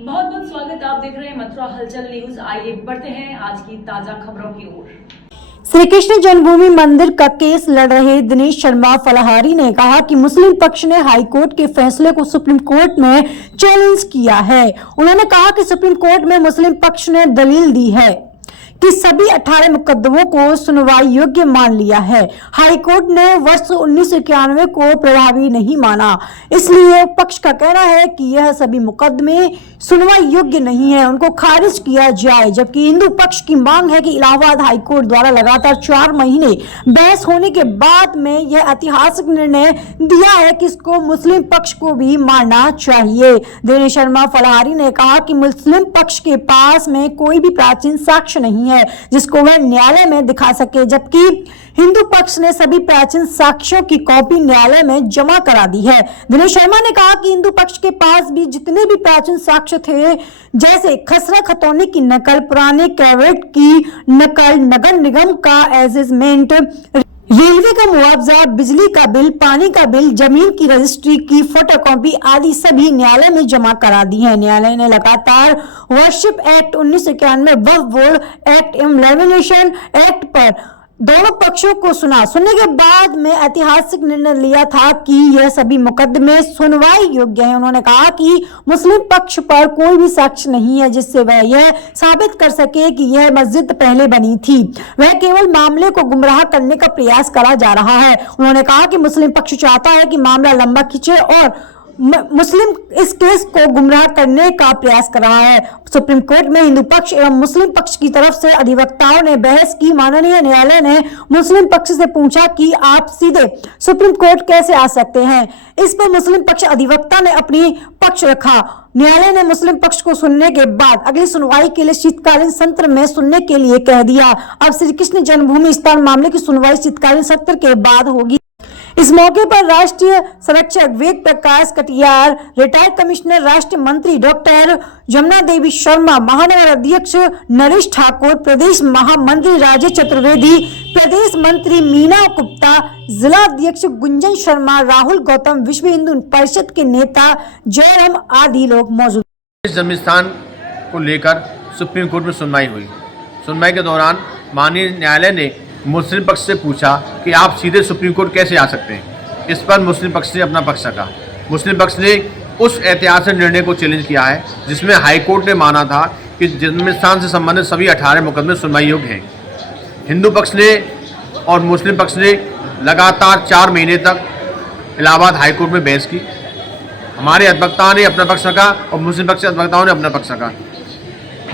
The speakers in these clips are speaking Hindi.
बहुत बहुत स्वागत। आप देख रहे हैं मथुरा हलचल न्यूज। आइए बढ़ते हैं आज की ताजा खबरों की ओर। श्री कृष्ण जन्मभूमि मंदिर का केस लड़ रहे दिनेश शर्मा फलाहारी ने कहा कि मुस्लिम पक्ष ने हाईकोर्ट के फैसले को सुप्रीम कोर्ट में चैलेंज किया है। उन्होंने कहा कि सुप्रीम कोर्ट में मुस्लिम पक्ष ने दलील दी है कि सभी 18 मुकदमों को सुनवाई योग्य मान लिया है। हाईकोर्ट ने वर्ष 1991 को प्रभावी नहीं माना, इसलिए पक्ष का कहना है कि यह सभी मुकदमे सुनवाई योग्य नहीं है, उनको खारिज किया जाए। जबकि हिंदू पक्ष की मांग है कि इलाहाबाद हाईकोर्ट द्वारा लगातार 4 महीने बहस होने के बाद में यह ऐतिहासिक निर्णय दिया है कि इसको मुस्लिम पक्ष को भी मानना चाहिए। दिनेश शर्मा फलाहारी ने कहा कि मुस्लिम पक्ष के पास में कोई भी प्राचीन साक्ष्य नहीं है जिसको वह न्यायालय में दिखा सके, जबकि हिंदू पक्ष ने सभी प्राचीन साक्ष्यों की कॉपी न्यायालय में जमा करा दी है। दिनेश शर्मा ने कहा कि हिंदू पक्ष के पास भी जितने भी प्राचीन साक्ष्य थे, जैसे खसरा खतौनी की नकल, पुराने कैवेट की नकल, नगर निगम का एसेसमेंट, रेलवे का मुआवजा, बिजली का बिल, पानी का बिल, जमीन की रजिस्ट्री की फोटोकॉपी आदि सभी न्यायालय में जमा करा दी है। न्यायालय ने लगातार वर्शिप एक्ट 1991, वक्फ बोर्ड एक्ट एवं लेमिनेशन एक्ट पर दोनों पक्षों को सुनने के बाद में ऐतिहासिक निर्णय लिया था कि यह सभी मुकदमे सुनवाई योग्य हैं। उन्होंने कहा कि मुस्लिम पक्ष पर कोई भी साक्ष्य नहीं है जिससे वह यह साबित कर सके कि यह मस्जिद पहले बनी थी। वह केवल मामले को गुमराह करने का प्रयास करा जा रहा है। उन्होंने कहा कि मुस्लिम पक्ष चाहता है कि मामला लंबा खींचे और मुस्लिम इस केस को गुमराह करने का प्रयास कर रहा है। सुप्रीम कोर्ट में हिंदू पक्ष एवं मुस्लिम पक्ष की तरफ से अधिवक्ताओं ने बहस की। माननीय न्यायालय ने मुस्लिम पक्ष से पूछा कि आप सीधे सुप्रीम कोर्ट कैसे आ सकते हैं। इस पर मुस्लिम पक्ष अधिवक्ता ने अपनी पक्ष रखा। न्यायालय ने मुस्लिम पक्ष को सुनने के बाद अगली सुनवाई के लिए शीतकालीन सत्र में सुनने के लिए कह दिया। अब श्री कृष्ण जन्मभूमि स्थान मामले की सुनवाई शीतकालीन सत्र के बाद होगी। इस मौके पर राष्ट्रीय संरक्षक वेद प्रकाश कटियार, रिटायर्ड कमिश्नर, राष्ट्रीय मंत्री डॉक्टर जमुना देवी शर्मा, महानगर अध्यक्ष नरेश ठाकुर, प्रदेश महामंत्री राजेश चतुर्वेदी, प्रदेश मंत्री मीना गुप्ता, जिला अध्यक्ष गुंजन शर्मा, राहुल गौतम, विश्व हिंदू परिषद के नेता जयराम आदि लोग मौजूद। इस जन्म स्थान को लेकर सुप्रीम कोर्ट में सुनवाई हुई। सुनवाई के दौरान माननीय न्यायालय ने मुस्लिम पक्ष से पूछा कि आप सीधे सुप्रीम कोर्ट कैसे आ सकते हैं। इस पर मुस्लिम पक्ष ने अपना पक्ष रखा। मुस्लिम पक्ष ने उस ऐतिहासिक निर्णय को चैलेंज किया है जिसमें हाईकोर्ट ने माना था कि जन्म स्थान से संबंधित सभी 18 मुकदमे सुनवाई योग्य हैं। हिंदू पक्ष ने और मुस्लिम पक्ष ने लगातार 4 महीने तक इलाहाबाद हाईकोर्ट में बहस की। हमारे अधिवक्ताओं ने अपना पक्ष रखा और मुस्लिम पक्ष के अधिवक्ताओं ने अपना पक्ष रखा।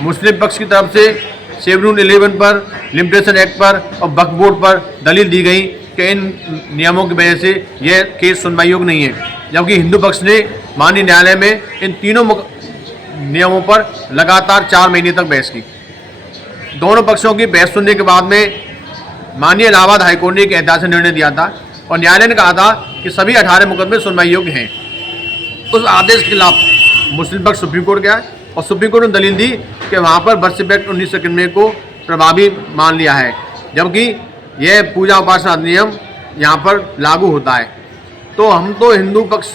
मुस्लिम पक्ष की तरफ से 711 पर, लिमिटेशन एक्ट पर और वक्फ बोर्ड पर दलील दी गई कि इन नियमों की वजह से यह केस सुनवाई योग्य नहीं है, जबकि हिंदू पक्ष ने माननीय न्यायालय में इन तीनों नियमों पर लगातार 4 महीने तक बहस की। दोनों पक्षों की बहस सुनने के बाद में माननीय इलाहाबाद हाईकोर्ट ने एक ऐतिहासिक निर्णय दिया था और न्यायालय ने कहा था कि सभी 18 मुकदमे सुनवाई योग्य हैं। उस आदेश के खिलाफ मुस्लिम पक्ष सुप्रीम कोर्ट गया और सुप्रीम कोर्ट ने दलील दी कि वहाँ पर वर्शिप एक्ट 1991 को प्रभावी मान लिया है, जबकि यह पूजा उपासना अधिनियम यहाँ पर लागू होता है। तो हम तो हिंदू पक्ष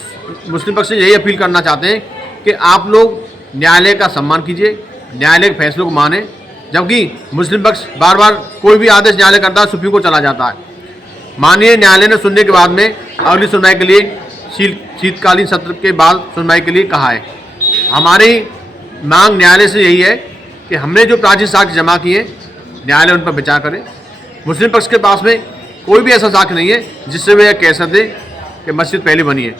मुस्लिम पक्ष से यही अपील करना चाहते हैं कि आप लोग न्यायालय का सम्मान कीजिए, न्यायालय के फैसलों को माने, जबकि मुस्लिम पक्ष बार बार कोई भी आदेश न्यायालय करता है सुप्रीम कोर्ट चला जाता है। माननीय न्यायालय ने सुनने के बाद में अगली सुनवाई के लिए शीतकालीन सत्र के बाद सुनवाई के लिए कहा है। हमारी मांग न्यायालय से यही है कि हमने जो प्राचीन साक्ष्य जमा किए न्यायालय उन पर विचार करे। मुस्लिम पक्ष के पास में कोई भी ऐसा साक्ष्य नहीं है जिससे वे कह सकते कि मस्जिद पहले बनी है।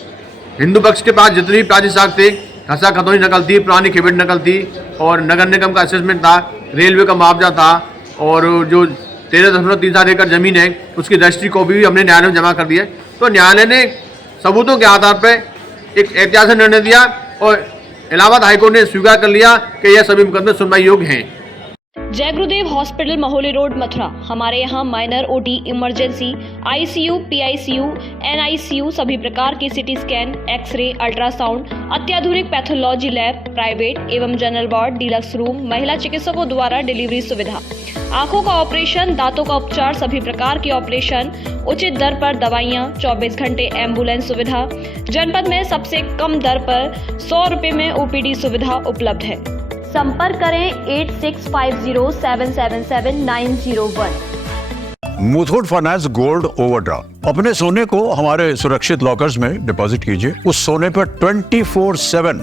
हिंदू पक्ष के पास जितने भी प्राचीन साक्ष्य थे, खसा खतौनी नकल थी, पुरानी कैवेट नकल थी और नगर निगम का असेसमेंट था, रेलवे का मुआवजा था और जो 13.37 एकड़ जमीन है उसकी रजिस्ट्री कॉपी भी हमने न्यायालय में जमा कर दी है। तो न्यायालय ने सबूतों के आधार पर एक ऐतिहासिक निर्णय दिया और इलाहाबाद हाईकोर्ट ने स्वीकार कर लिया कि यह सभी मुकदमे सुनवाई योग्य हैं। जय गुरुदेव हॉस्पिटल महोली रोड मथुरा। हमारे यहाँ minor OT, emergency, ICU, PICU, NICU, सभी प्रकार के सीटी स्कैन, एक्सरे, अल्ट्रासाउंड, अत्याधुनिक पैथोलॉजी लैब, प्राइवेट एवं जनरल वार्ड, डीलक्स रूम, महिला चिकित्सकों द्वारा डिलीवरी सुविधा, आंखों का ऑपरेशन, दांतों का उपचार, सभी प्रकार के ऑपरेशन, उचित दर पर दवाइयाँ, 24 घंटे एम्बुलेंस सुविधा, जनपद में सबसे कम दर पर 100 रुपए में ओपीडी सुविधा उपलब्ध है। संपर्क करें 8650777901। Muthoot finance gold overdraft. अपने सोने को हमारे सुरक्षित लॉकर्स में डिपॉजिट कीजिए। उस सोने पर 24/7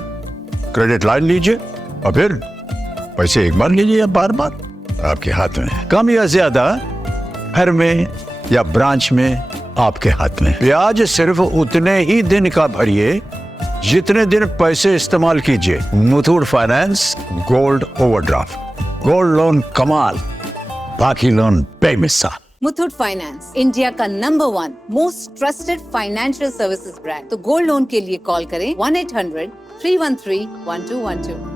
क्रेडिट लाइन लीजिए और फिर पैसे एक बार लीजिए या बार बार आपके हाथ में, कम या ज्यादा, घर में या ब्रांच में आपके हाथ में। ब्याज सिर्फ उतने ही दिन का भरिए जितने दिन पैसे इस्तेमाल कीजिए। Muthoot finance gold overdraft. Gold loan कमाल, बाकी लोन बेमिसाल। मुथूट फाइनेंस, इंडिया का number 1 most trusted financial services brand. तो गोल्ड लोन के लिए कॉल करें 1-800-313-1212।